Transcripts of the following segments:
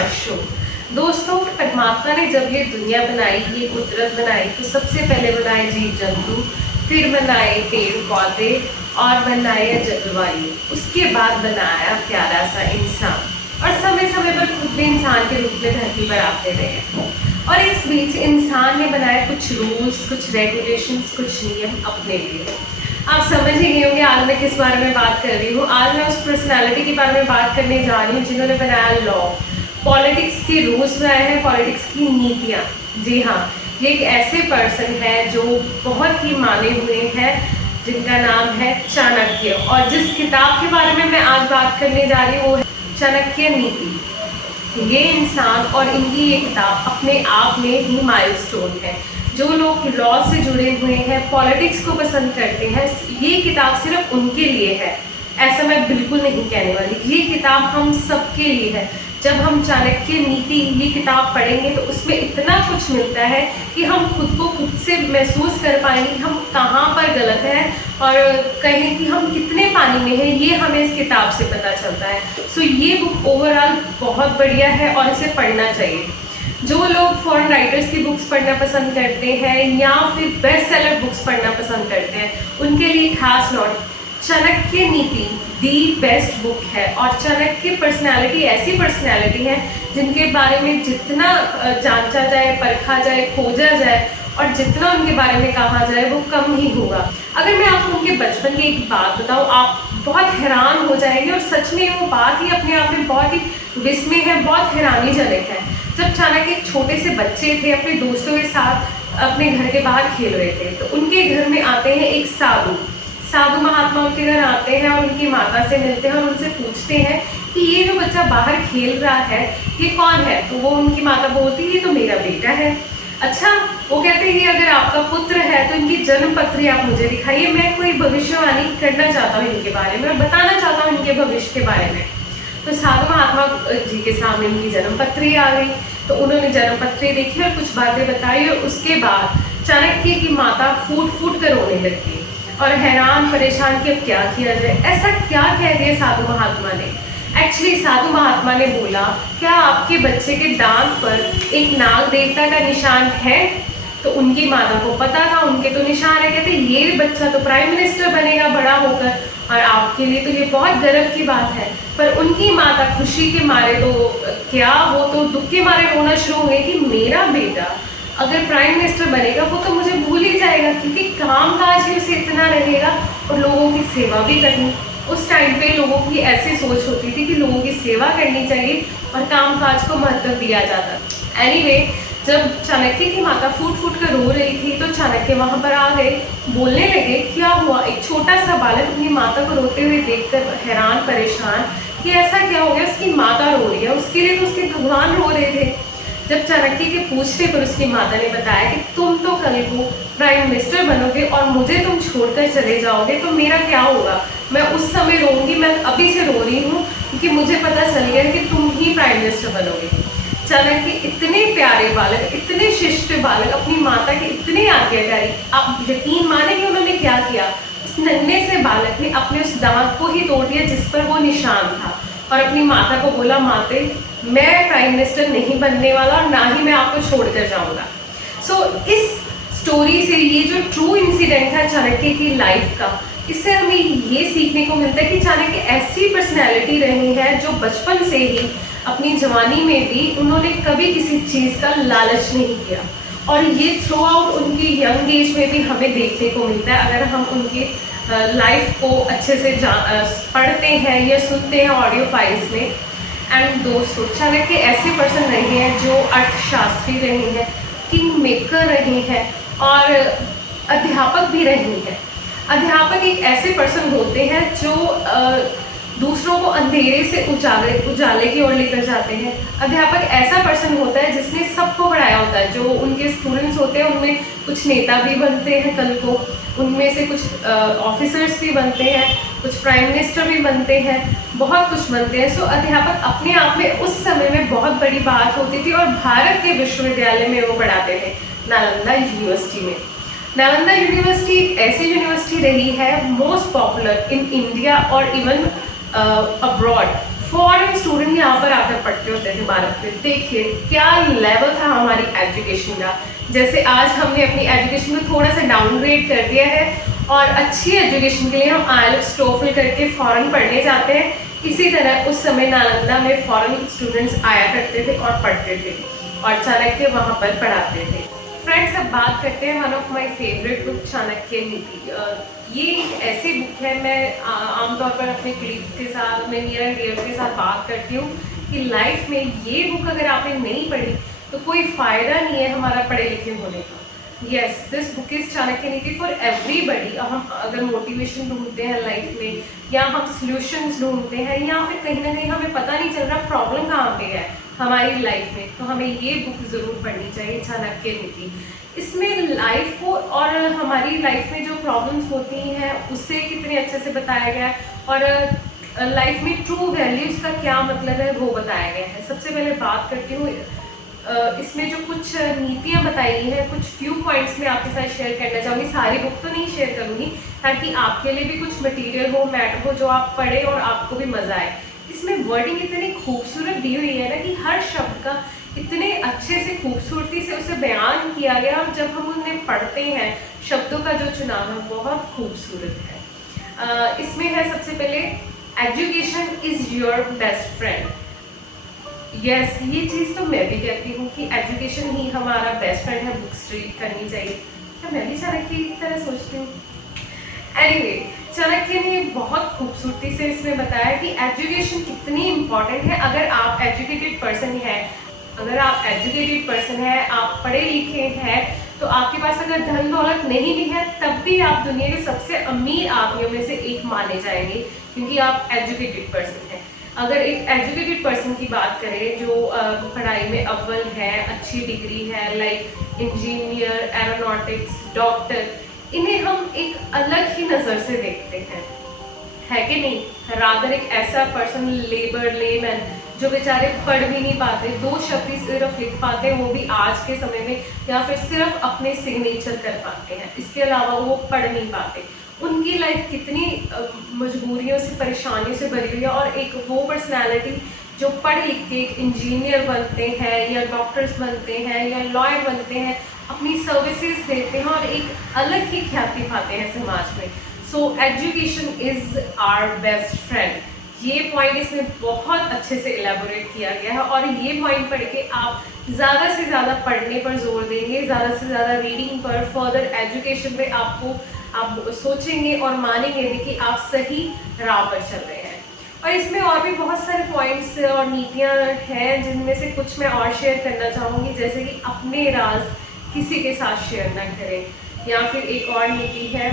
हमारा शो। दोस्तों, परमात्मा ने जब ये दुनिया बनाई, ये कुदरत बनाई, तो सबसे पहले बनाए जीव जंतु, फिर बनाए पेड़ पौधे और बनाया जलवायु, उसके बाद बनाया प्यारा सा इंसान। और समय समय पर खुद भी इंसान के रूप में धरती पर आते रहे। और इस बीच इंसान ने बनाया कुछ रूल्स, कुछ रेगुलेशंस, कुछ नियम अपने लिए। आप समझ ही गए होंगे आज मैं किस बारे में बात कर रही हूँ। आज मैं उस पर्सनालिटी के बारे में बात करने जा रही हूँ जिन्होंने बनाया लॉ, पॉलिटिक्स के रूल्स बनाए हैं, पॉलिटिक्स की नीतियाँ। जी हाँ, ये एक ऐसे पर्सन है जो बहुत ही माने हुए हैं, जिनका नाम है चाणक्य। और जिस किताब के बारे में मैं आज बात करने जा रही हूँ वो है चाणक्य नीति। ये इंसान और इनकी ये किताब अपने आप में ही माइलस्टोन है। जो लोग लॉ से जुड़े हुए हैं, पॉलिटिक्स को पसंद करते हैं, ये किताब सिर्फ उनके लिए है, ऐसा मैं बिल्कुल नहीं कहने वाली। ये किताब हम सबके लिए है। जब हम चाणक्य नीति ये किताब पढ़ेंगे तो उसमें इतना कुछ मिलता है कि हम खुद को खुद से महसूस कर पाएंगे कि हम कहाँ पर गलत हैं और कहें कि हम कितने पानी में हैं, ये हमें इस किताब से पता चलता है। सो ये बुक ओवरऑल बहुत बढ़िया है और इसे पढ़ना चाहिए। जो लोग फॉरेन राइटर्स की बुक्स पढ़ना पसंद करते हैं या फिर बेस्ट सेलर बुक्स पढ़ना पसंद करते हैं, उनके लिए खास नोट, चाणक्य नीति दी बेस्ट बुक है। और चाणक्य पर्सनालिटी ऐसी पर्सनालिटी है जिनके बारे में जितना जांचा जाए, परखा जाए, खोजा जाए और जितना उनके बारे में कहा जाए वो कम ही होगा। अगर मैं आपको उनके बचपन की एक बात बताऊं, आप बहुत हैरान हो जाएंगे। और सच में वो बात ही अपने आप में बहुत ही विस्मय है, बहुत हैरानीजनक है। जब चाणक्य एक छोटे से बच्चे थे, अपने दोस्तों के साथ अपने घर के बाहर खेल रहे थे, तो उनके घर में आते हैं एक साधु महात्मा उनके घर आते हैं और उनकी माता से मिलते हैं और उनसे पूछते हैं कि ये जो बच्चा बाहर खेल रहा है ये कौन है। तो वो उनकी माता बोलती है ये तो मेरा बेटा है। अच्छा, वो कहते हैं अगर आपका पुत्र है तो इनकी जन्म पत्री आप मुझे दिखाइए, मैं कोई भविष्यवाणी करना चाहता हूँ इनके बारे में और बताना चाहता हूँ इनके भविष्य के बारे में। तो साधु महात्मा जी के सामने इनकी जन्म पत्री आ गई, तो उन्होंने जन्म पत्री देखी और कुछ बातें बताई। और उसके बाद चाणक्य की माता फूट फूट कर रोने लगती और हैरान परेशान कि अब क्या किया जाए। ऐसा क्या कह दिया साधु महात्मा ने। एक्चुअली साधु महात्मा ने बोला, क्या आपके बच्चे के दांत पर एक नाग देवता का निशान है? तो उनकी माता को पता था, उनके तो निशान है। कहते ये बच्चा तो प्राइम मिनिस्टर बनेगा बड़ा होकर और आपके लिए तो ये बहुत गर्व की बात है। पर उनकी माता खुशी के मारे तो क्या, वो तो दुख के मारे रोना शुरू हो गई कि मेरा बेटा अगर प्राइम मिनिस्टर बनेगा वो तो मुझे भूल ही जाएगा, क्योंकि काम काज ही उसे इतना रहेगा और लोगों की सेवा भी करनी। उस टाइम पे लोगों की ऐसी सोच होती थी कि लोगों की सेवा करनी चाहिए और काम काज को महत्व दिया जाता। एनीवे, जब चाणक्य की माता फूट फूट कर रो रही थी तो चाणक्य वहां पर आ गए, बोलने लगे क्या हुआ। एक छोटा सा बालक अपनी माता को रोते हुए देखकर हैरान परेशान कि ऐसा क्या हो गया, उसकी माता रो रही है, उसके लिए तो उसके भगवान रो रहे थे। जब चाणक्य के पूछने पर उसकी माता ने बताया कि तुम तो कल को प्राइम मिनिस्टर बनोगे और मुझे तुम छोड़कर चले जाओगे तो मेरा क्या होगा, मैं उस समय रोऊंगी, मैं अभी से रो रही हूँ क्योंकि मुझे पता चल गया कि तुम ही प्राइम मिनिस्टर बनोगे। चाणक्य इतने प्यारे बालक, इतने शिष्ट बालक, अपनी माता के इतने आज्ञाकारी, आप यकीन माने कि उन्होंने क्या किया। उस नन्हे से बालक ने अपने उस दांत को ही तोड़ दिया जिस पर वो निशान था और अपनी माता को बोला, माते मैं प्राइम मिनिस्टर नहीं बनने वाला और ना ही मैं आपको छोड़कर जाऊंगा। सो इस स्टोरी से, ये जो ट्रू इंसिडेंट था चाणक्य की लाइफ का, इससे हमें ये सीखने को मिलता है कि चाणक्य ऐसी पर्सनैलिटी रही है जो बचपन से ही अपनी जवानी में भी उन्होंने कभी किसी चीज़ का लालच नहीं किया। और ये थ्रू आउट उनकी यंग एज में भी हमें देखने को मिलता है अगर हम उनकी लाइफ को अच्छे से पढ़ते हैं या सुनते हैं ऑडियो फाइल्स में। एंड दोस्तों, चाणक्य ऐसे पर्सन रहे हैं जो अर्थशास्त्री रहे हैं, किंग मेकर रहे हैं और अध्यापक भी रहे हैं। अध्यापक एक ऐसे पर्सन होते हैं जो दूसरों को अंधेरे से उजाले की ओर लेकर जाते हैं। अध्यापक ऐसा पर्सन होता है जिसने सबको पढ़ाया होता है। जो उनके स्टूडेंट्स होते हैं उनमें कुछ नेता भी बनते हैं कल को, उनमें से कुछ ऑफिसर्स भी बनते हैं, कुछ प्राइम मिनिस्टर भी बनते हैं, बहुत कुछ बनते हैं। सो अध्यापक अपने आप में उस समय में बहुत बड़ी बात होती थी और भारत के विश्वविद्यालय में वो पढ़ाते थे, नालंदा यूनिवर्सिटी में। नालंदा यूनिवर्सिटी एक ऐसी यूनिवर्सिटी रही है मोस्ट पॉपुलर इन इंडिया और इवन अब्रॉड फॉरेन स्टूडेंट यहाँ पर आकर पढ़ते होते थे भारत में। देखिए क्या लेवल था हमारी एजुकेशन का। जैसे आज हमने अपनी एजुकेशन को थोड़ा सा डाउनग्रेड कर दिया है और अच्छी एजुकेशन के लिए हम आईएलटीएस टोफल करके फॉरेन पढ़ने जाते हैं, इसी तरह उस समय नालंदा में फॉरेन स्टूडेंट्स आया करते थे और पढ़ते थे और चाणक्य वहाँ पर पढ़ाते थे। फ्रेंड्स, अब बात करते हैं one of my favourite book Chanakya नीति। ये एक ऐसी बुक है, मैं आमतौर पर अपने कलीग्स के साथ, अपने नियर एंड डियर के साथ बात करती हूँ कि लाइफ में ये बुक अगर आपने नहीं पढ़ी तो कोई फ़ायदा नहीं है हमारा पढ़े लिखे होने का। Yes, this book is Chanakya नीति फॉर एवरीबडी। हम अगर मोटिवेशन ढूंढते हैं लाइफ में, या हम सॉल्यूशंस ढूंढते हैं, या फिर कहीं ना कहीं हमें पता नहीं चल रहा प्रॉब्लम कहाँ पे है हमारी लाइफ में, तो हमें ये बुक ज़रूर पढ़नी चाहिए, चाणक्य नीति। इसमें लाइफ को और हमारी लाइफ में जो प्रॉब्लम्स होती हैं उससे कितने अच्छे से बताया गया है और लाइफ में ट्रू वैल्यूज़ का क्या मतलब है वो बताया गया है। सबसे पहले बात करती हूँ इसमें जो कुछ नीतियाँ बताई गई हैं, कुछ फ्यू पॉइंट्स में आपके साथ शेयर करना चाहूँगी। सारी बुक तो नहीं शेयर करूँगी ताकि आपके लिए भी कुछ मटेरियल हो, मैटर हो, जो आप पढ़ें और आपको भी मज़ा आए। इसमें वर्डिंग इतनी खूबसूरत दी हुई है ना कि हर शब्द का इतने अच्छे से खूबसूरती से उसे बयान किया गया, और जब हम उन्हें पढ़ते हैं शब्दों का जो चुनाव है बहुत खूबसूरत है। इसमें है सबसे पहले, education is your best friend. Yes, ये चीज़ तो मैं भी कहती हूँ कि एजुकेशन ही हमारा बेस्ट फ्रेंड है, बुक्स रीड करनी चाहिए। क्या मैं भी चाणक्य की तरह सोचती हूँ? एनीवे, चाणक्य ने बहुत खूबसूरती से इसमें बताया कि एजुकेशन कितनी इम्पॉर्टेंट है। अगर आप एजुकेटेड पर्सन हैं, आप पढ़े लिखे हैं, तो आपके पास अगर धन दौलत नहीं भी है तब भी आप दुनिया के सबसे अमीर आदमियों में से एक माने जाएंगे, क्योंकि आप एजुकेटेड पर्सन हैं। अगर एक एजुकेटेड पर्सन की बात करें जो पढ़ाई में अव्वल है, अच्छी डिग्री है, लाइक इंजीनियर, एरोनॉटिक्स, डॉक्टर, इन्हें हम एक अलग ही नज़र से देखते हैं, है कि नहीं? रादर एक ऐसा पर्सन, लेमैन, जो बेचारे पढ़ भी नहीं पाते, 2 शब्द ही सिर्फ लिख पाते हैं, वो भी आज के समय में, या फिर सिर्फ अपने सिग्नेचर कर पाते हैं, इसके अलावा वो पढ़ नहीं पाते। उनकी लाइफ कितनी मजबूरियों से, परेशानियों से भरी हुई है, और एक वो पर्सनैलिटी जो पढ़ लिख के एक इंजीनियर बनते हैं या डॉक्टर्स बनते हैं या लॉयर बनते हैं, अपनी सर्विसेज देते हैं और एक अलग ही ख्याति पाते हैं समाज में। So education is our best friend. ये पॉइंट इसमें बहुत अच्छे से एलेबोरेट किया गया है, और ये पॉइंट पढ़ के आप ज़्यादा से ज़्यादा पढ़ने पर जोर देंगे, ज़्यादा से ज़्यादा रीडिंग पर, फर्दर एजुकेशन पे आप सोचेंगे और मानेंगे भी कि आप सही राह पर चल रहे हैं। और इसमें और भी बहुत सारे पॉइंट्स और नीतियाँ हैं जिनमें से कुछ मैं और शेयर करना चाहूँगी, जैसे कि अपने राज किसी के साथ शेयर ना करें, या फिर एक और नीति है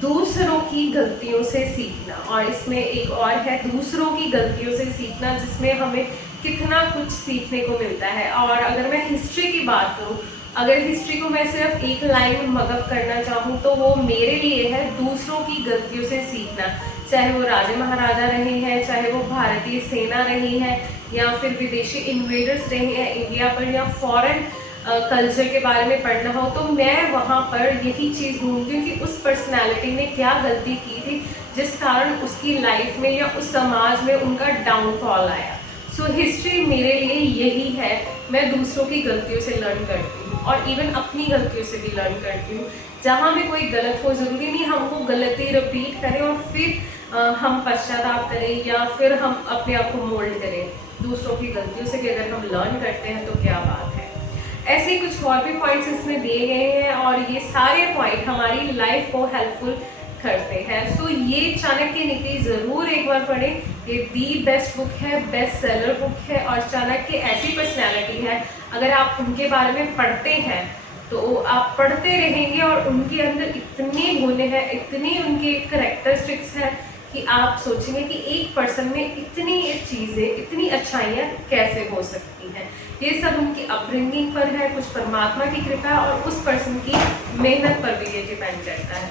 दूसरों की गलतियों से सीखना, और इसमें एक और है दूसरों की गलतियों से सीखना, जिसमें हमें कितना कुछ सीखने को मिलता है। और अगर मैं हिस्ट्री की बात करूँ, अगर हिस्ट्री को मैं सिर्फ एक लाइन में मगअप करना चाहूँ तो वो मेरे लिए है दूसरों की गलतियों से सीखना, चाहे वो राजे महाराजा रहे हैं, चाहे वो भारतीय सेना रही है, या फिर विदेशी इन्वेडर्स रहे हैं इंडिया पर, या फॉरेन कल्चर के बारे में पढ़ना हो, तो मैं वहाँ पर यही चीज़ ढूंढती हूँ कि उस पर्सनालिटी ने क्या गलती की थी जिस कारण उसकी लाइफ में या उस समाज में उनका डाउनफॉल आया। सो हिस्ट्री मेरे लिए यही है, मैं दूसरों की गलतियों से लर्न करती हूँ और इवन अपनी गलतियों से भी लर्न करती हूँ। जहाँ में कोई गलत हो, ज़रूरी नहीं हम वो गलती रिपीट करें और फिर हम पश्चाताप करें या फिर हम अपने आप को मोल्ड करें। दूसरों की गलतियों से भी अगर हम लर्न करते हैं तो क्या बात है। ऐसे ही कुछ और भी पॉइंट्स इसमें दिए गए हैं और ये सारे पॉइंट हमारी लाइफ को हेल्पफुल करते हैं। सो ये चाणक्य नीति ज़रूर एक बार पढ़ें, ये दी बेस्ट बुक है, बेस्ट सेलर बुक है। और चाणक्य ऐसी पर्सनैलिटी है, अगर आप उनके बारे में पढ़ते हैं तो आप पढ़ते रहेंगे और उनके अंदर इतने गुण हैं, इतनी उनके करेक्टरिस्टिक्स हैं कि आप सोचेंगे कि एक पर्सन में इतनी चीज़ें, इतनी अच्छाइयाँ कैसे हो सकती हैं। ये सब उनकी अपब्रिंगिंग पर है, कुछ परमात्मा की कृपा है और उस पर्सन की मेहनत पर भी ये डिपेंड करता है।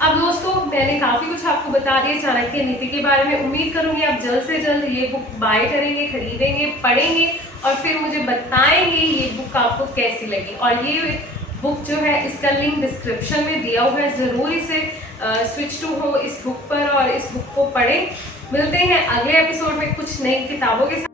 अब दोस्तों, मैंने काफ़ी कुछ आपको बता दिया चाणक्य नीति के बारे में। उम्मीद करूँगी आप जल्द से जल्द ये बुक बाय करेंगे, खरीदेंगे, पढ़ेंगे और फिर मुझे बताएंगे ये बुक आपको कैसी लगी। और ये बुक जो है इसका लिंक डिस्क्रिप्शन में दिया हुआ है, ज़रूर इसे स्विच टू हो इस बुक पर और इस बुक को पढ़ें। मिलते हैं अगले एपिसोड में कुछ नई किताबों के साथ।